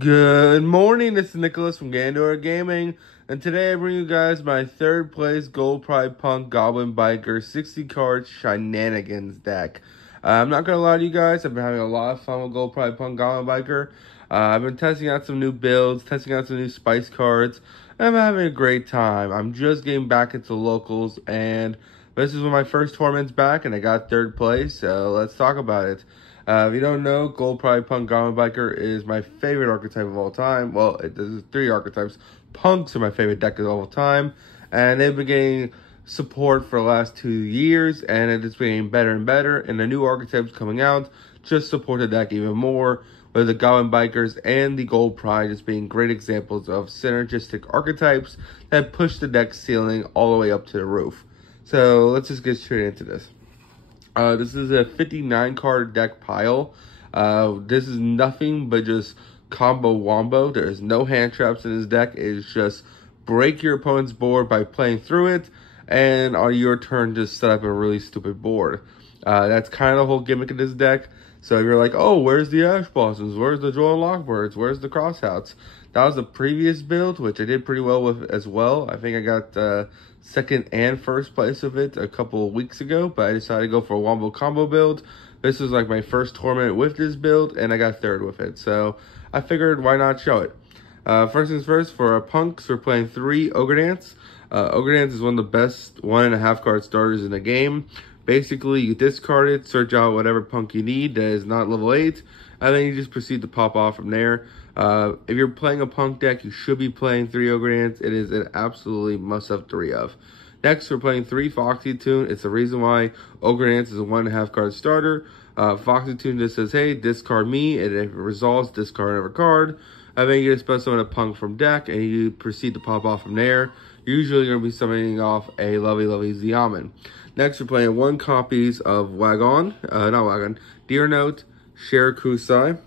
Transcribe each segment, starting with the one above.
Good morning, this is Nicholas from Gandor Gaming, and today I bring you guys my third place Gold Pride Punk Goblin Biker 60 card shenanigans deck. I'm not gonna lie to you guys, I've been having a lot of fun with Gold Pride Punk Goblin Biker. I've been testing out some new builds, testing out some new spice cards, and I'm having a great time. I'm just getting back into locals, and this is one of my first tournaments back, and I got third place, so let's talk about it. If you don't know, Gold Pride Punk Goblin Biker is my favorite archetype of all time. Well, there's three archetypes. Punks are my favorite deck of all time, and they've been getting support for the last 2 years, and it's been getting better and better, and the new archetypes coming out just support the deck even more, with the Goblin Bikers and the Gold Pride as being great examples of synergistic archetypes that push the deck ceiling all the way up to the roof. So let's just get straight into this. This is a 59 card deck pile. This is nothing but just combo wombo. There is no hand traps in this deck. It's just break your opponent's board by playing through it, and on your turn just set up a really stupid board. That's kind of the whole gimmick of this deck. So if you're like, oh, where's the Ash Blossoms? Where's the Joy Lockbirds? Where's the Crossouts? That was the previous build, which I did pretty well with as well. I think I got second and first place of it a couple of weeks ago, but I decided to go for a Wombo combo build. This was like my first tournament with this build, and I got third with it. So I figured, why not show it? First things first, for our punks, we're playing 3 Ogre Dance. Ogre Dance is one of the best 1.5 card starters in the game. Basically, you discard it, search out whatever punk you need that is not level 8, and then you just proceed to pop off from there. If you're playing a punk deck, you should be playing 3 Ogre Dance. It is an absolutely must-have 3 of. Next, we're playing 3 Foxy Tune. It's the reason why Ogre Dance is a 1.5 card starter. Foxy Tune just says, hey, discard me, and if it resolves, discard another card. And then you get a special summon a punk from deck, and you proceed to pop off from there. You're usually going to be summoning off a lovely Ziaman. Next, we're playing 1 copies of Deer Note, Shirakusai,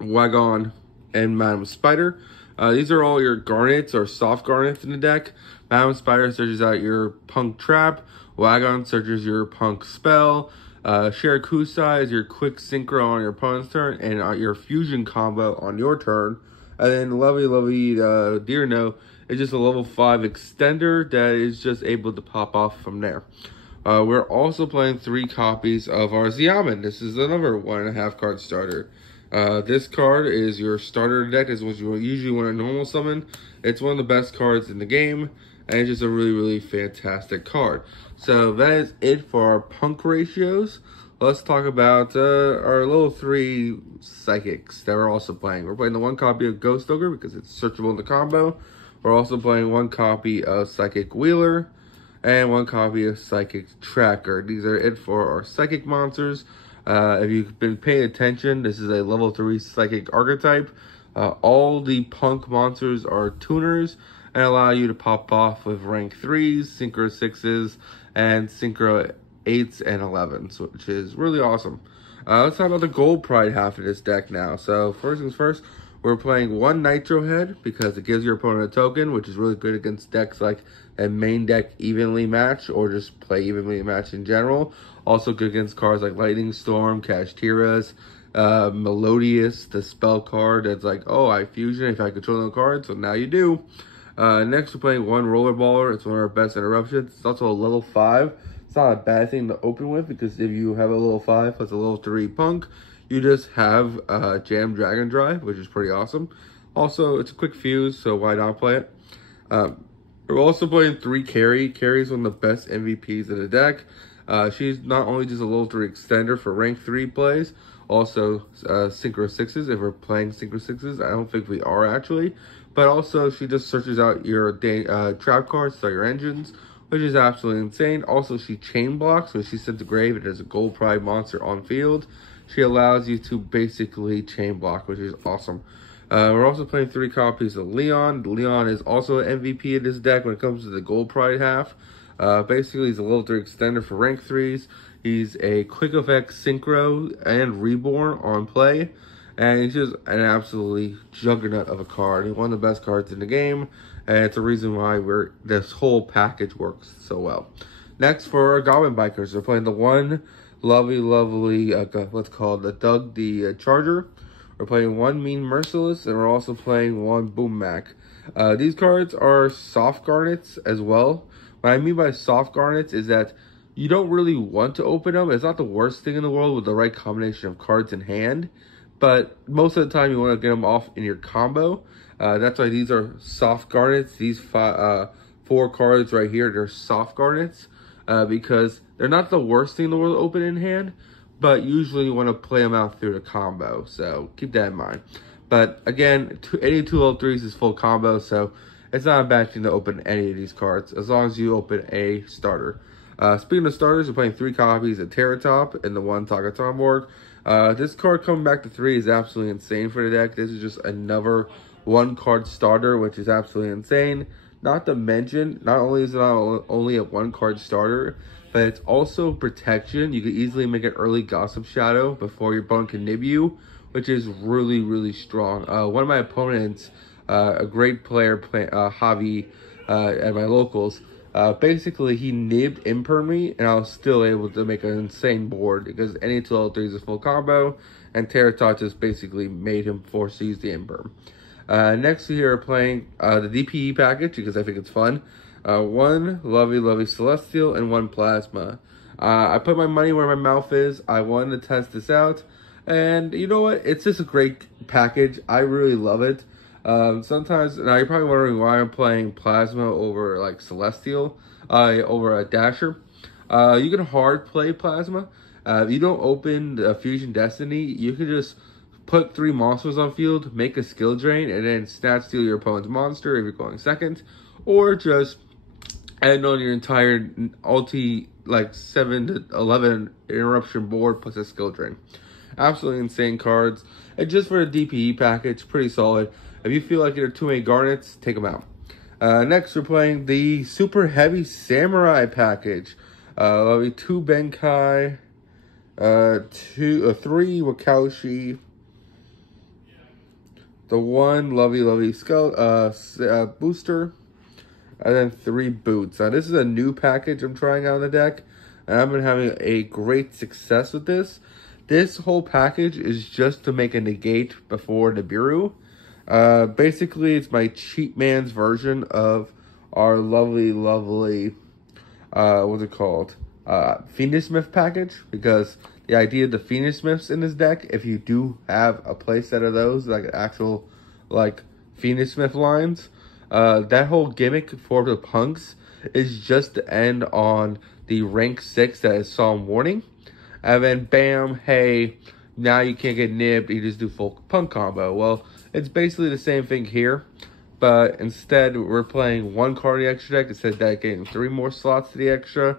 Wagon, and Madam Spider. These are all your garnets or soft garnets in the deck. Madam Spider searches out your punk trap. Wagon searches your punk spell. Shirakusai is your quick synchro on your opponent's turn, and your fusion combo on your turn. And then lovely Deer Note is just a level 5 extender that is just able to pop off from there. We're also playing 3 copies of our Ziaman. This is another 1.5 card starter. This card is your starter deck, is what you usually want to normal summon. It's one of the best cards in the game, and it's just a really fantastic card. So that is it for our punk ratios. Let's talk about our level 3 psychics that we're also playing. We're playing the 1 copy of Ghost Ogre because it's searchable in the combo. We're also playing 1 copy of Psychic Wheeler and 1 copy of Psychic Tracker. These are it for our psychic monsters. If you've been paying attention, this is a level 3 psychic archetype. All the punk monsters are tuners and allow you to pop off with rank 3s, synchro 6s, and synchro 8s and 11s, which is really awesome. Let's talk about the Gold Pride half of this deck now. So first things first, we're playing 1 Nitro Head because it gives your opponent a token, which is really good against decks like a main deck evenly match or just play evenly match in general. Also good against cards like Lightning Storm, Kashtiras, Melodious, the spell card that's like, oh, I fusion if I control no cards, so now you do. Next, we're playing 1 Rollerballer. It's one of our best interruptions. It's also a level 5. It's not a bad thing to open with because if you have a level 5 plus a level 3 punk, you just have Jam Dragon Drive, which is pretty awesome. Also, it's a quick fuse, so why not play it? We're also playing 3 Carrie. Carrie is one of the best MVPs in the deck. She's not only just a level 3 extender for rank 3 plays, also synchro 6s if we're playing synchro 6s. I don't think we are actually. But also, she just searches out your trap cards, so your engines, which is absolutely insane. Also, she chain blocks. When she's sent to grave, it is a Gold Pride monster on field. She allows you to basically chain block, which is awesome. We're also playing 3 copies of Leon. Leon is also an MVP in this deck when it comes to the Gold Pride half. Basically, he's a level 3 extender for rank 3s. He's a quick effect synchro and reborn on play. And he's just an absolutely juggernaut of a card. He's one of the best cards in the game. And it's a reason why this whole package works so well. Next, for our Goblin Bikers, we're playing the 1 lovely, what's called the Doug the Charger. We're playing 1 Mean Merciless, and we're also playing 1 Boom Mac. These cards are soft garnets as well. What I mean by soft garnets is that you don't really want to open them. It's not the worst thing in the world with the right combination of cards in hand, but most of the time you want to get them off in your combo. That's why these are soft garnets. These 4 cards right here, they're soft garnets because they're not the worst thing in the world to open in hand, but usually you want to play them out through the combo, so keep that in mind. But again, any 2 level 3s is full combo, so it's not a bad thing to open any of these cards, as long as you open a starter. Speaking of starters, we're playing 3 copies of Terratop and the 1 Tagaton board. This card coming back to 3 is absolutely insane for the deck. This is just another 1 card starter, which is absolutely insane. Not to mention, not only is it not only a 1 card starter, but it's also protection. You could easily make an early Gossip Shadow before your opponent can nib you, which is really, really strong. One of my opponents, a great player, Javi, at my locals, basically he nibbed Imperm me, and I was still able to make an insane board because any 2 level 3 is a full combo, and Terratot just basically made him force to use the Imperm. Next we are playing the DPE package because I think it's fun. 1 Lovely Celestial and 1 Plasma. I put my money where my mouth is. I wanted to test this out, and you know what? It's just a great package. I really love it. Sometimes, now you're probably wondering why I'm playing Plasma over like Celestial, over a Dasher. You can hard play Plasma. If you don't open the Fusion Destiny, you can just put 3 monsters on field, make a skill drain, and then snatch steal your opponent's monster if you're going second, or just end on your entire ulti like 7 to 11 interruption board plus a skill drain. Absolutely insane cards. And just for a DPE package, pretty solid. If you feel like there are too many garnets, take them out. Next, we're playing the Super Heavy Samurai package. 2 P.U.N.K, 3 Wakaushi, the 1 Lovely Skull booster, and then 3 boots. Now, this is a new package I'm trying out on the deck, and I've been having a great success with this. This whole package is just to make a negate before Nibiru. Basically, it's my cheap man's version of our lovely, what's it called? Phoenix Smith package, because the idea of the Phoenix Smiths in this deck, if you do have a playset of those, like actual, like, Phoenix Smith lines, that whole gimmick for the punks is just to end on the rank 6 that is Psalm Warning. And then, bam, hey, now you can't get nibbed, you just do full punk combo. Well, it's basically the same thing here, but instead we're playing 1 card in the extra deck instead of dedicating 3 more slots to the extra.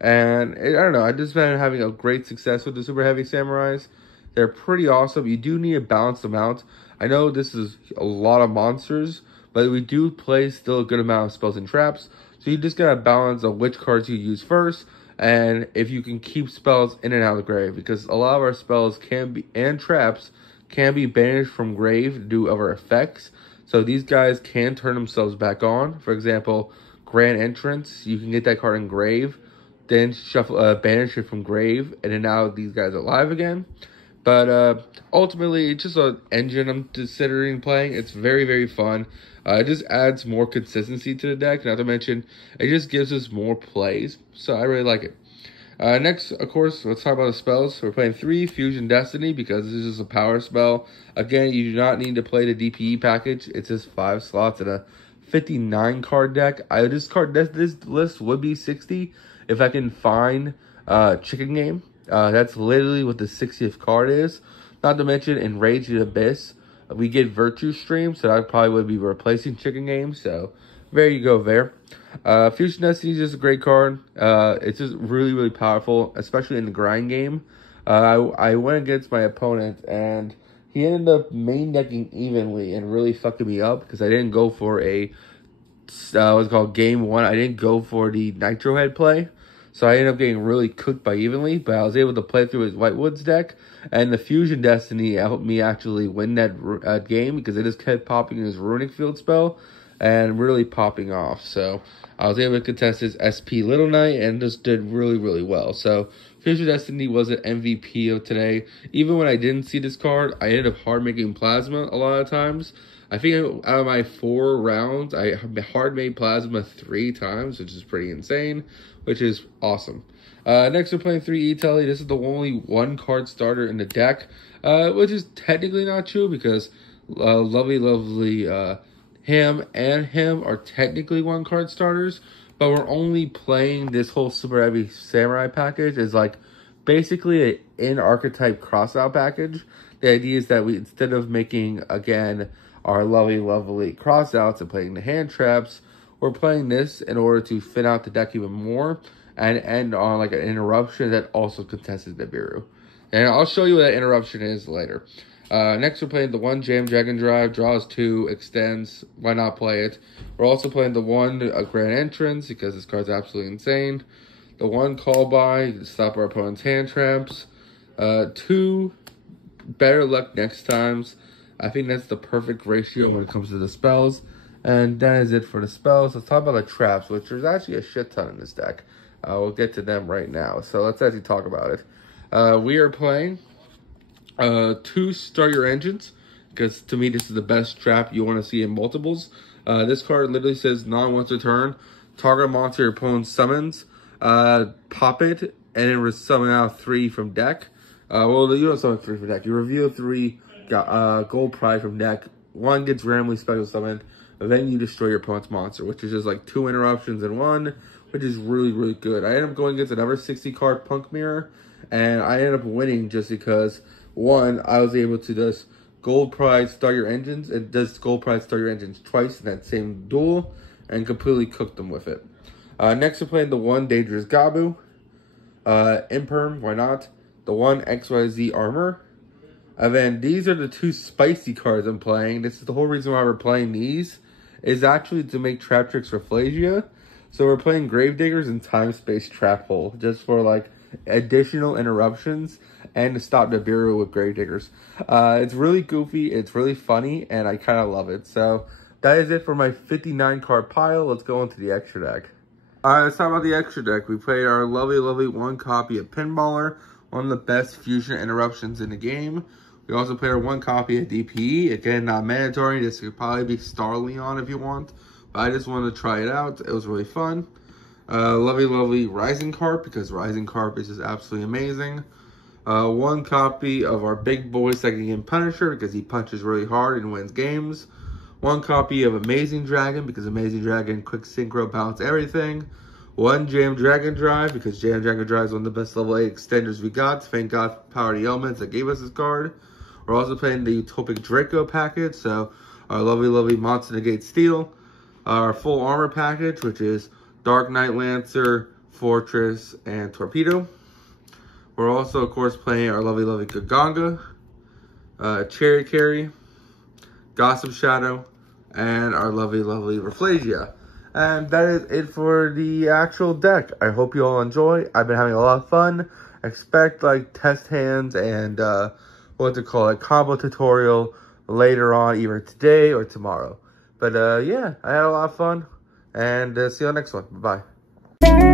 And I don't know, I've just been having a great success with the Super Heavy Samurais. They're pretty awesome. You do need to balance them out. I know this is a lot of monsters, but we do play still a good amount of spells and traps. So you just gotta balance on which cards you use first, and if you can keep spells in and out of the grave, because a lot of our spells can be, and traps, can be banished from grave due to other effects. So these guys can turn themselves back on. For example, Grand Entrance, you can get that card in grave, then shuffle, banish it from grave, and then now these guys are alive again. But ultimately, it's just an engine I'm considering playing. It's very, very fun. It just adds more consistency to the deck. Not to mention, it just gives us more plays. So I really like it. Next, of course, let's talk about the spells. We're playing 3 Fusion Destiny because this is just a power spell. Again, you do not need to play the DPE package. It's just 5 slots in a 59 card deck. This list would be 60 if I can find Chicken Game. That's literally what the 60th card is. Not to mention Enraged Abyss. We get Virtue Stream, so that probably would be replacing Chicken Game. So there you go there. Fusion Destiny is just a great card. It's just really, really powerful, especially in the grind game. I went against my opponent, and he ended up main decking evenly and really fucking me up because I didn't go for a, what's called game 1. I didn't go for the Nitro Head play. So I ended up getting really cooked by evenly, but I was able to play through his Whitewoods deck. And the Fusion Destiny helped me actually win that game because it just kept popping his Runic Field spell and really popping off. So I was able to contest his SP Little Knight and just did really, really well. So Future Destiny was an MVP of today. Even when I didn't see this card, I ended up hard making Plasma a lot of times. I think out of my 4 rounds, I hard made Plasma 3 times, which is pretty insane, which is awesome. Next, we're playing 3 E-Telly. This is the only 1 card starter in the deck, which is technically not true because lovely Ham and him are technically 1 card starters, but we're only playing this whole Super Heavy Samurai package is like basically an in-archetype crossout package. The idea is that we, instead of making, again, our lovely crossouts and playing the hand traps, we're playing this in order to thin out the deck even more and end on like an interruption that also contests Nibiru. And I'll show you what that interruption is later. Next, we're playing the 1 Jam Dragon Drive, draws 2, extends. Why not play it? We're also playing the 1 Grand Entrance because this card's absolutely insane. The 1 Call By to stop our opponent's hand traps. 2 Better Luck Next Times. I think that's the perfect ratio when it comes to the spells. And that is it for the spells. Let's talk about the traps, which there's actually a shit ton in this deck. We'll get to them right now. So let's actually talk about it. We are playing 2 Start Your Engines, because to me this is the best trap you want to see in multiples. This card literally says once a turn, target monster your opponent summons, pop it, and then summon out 3 from deck. Well, you don't summon 3 from deck. You reveal 3 gold prize from deck. 1 gets randomly special summoned, and then you destroy your opponent's monster, which is just like 2 interruptions in 1, which is really good. I ended up going against another 60 card Punk Mirror, and I ended up winning just because 1, I was able to just gold prize start your engines. It does gold prize start your engines twice in that same duel and completely cook them with it. Next, we're playing the 1 Dangerous Gabu. Imperm, why not? The 1 XYZ Armor. And then these are the 2 spicy cards I'm playing. This is the whole reason why we're playing these, is actually to make Trap Tricks for Flagia. So we're playing Gravediggers and Time Space Trap Hole just for like additional interruptions and to stop Nibiru with Gravediggers. It's really goofy, it's really funny, and I kind of love it. So that is it for my 59 card pile. Let's go into the extra deck. Alright, let's talk about the extra deck. We played our lovely 1 copy of Pinballer, one of the best fusion interruptions in the game. We also played our 1 copy of DPE. Again, not mandatory. This could probably be Star Leon if you want, but I just wanted to try it out. It was really fun. Lovely Rising Carp, because Rising Carp is just absolutely amazing. 1 copy of our big boy second game Punisher, because he punches really hard and wins games. 1 copy of Amazing Dragon, because Amazing Dragon quick synchro balance everything. 1 Jam Dragon Drive, because Jam Dragon Drive is one of the best level 8 extenders we got. Thank God for Power the Elements that gave us this card. We're also playing the Utopic Draco package, so our lovely Monster Negate Steel. Our full armor package, which is Dark Knight Lancer, Fortress, and Torpedo. We're also, of course, playing our lovely Gaganga, Cherry Carry, Gossip Shadow, and our lovely Rafflesia. And that is it for the actual deck. I hope you all enjoy. I've been having a lot of fun. Expect like test hands and combo tutorial later on, either today or tomorrow. But yeah, I had a lot of fun, and see you on the next one. Bye-bye.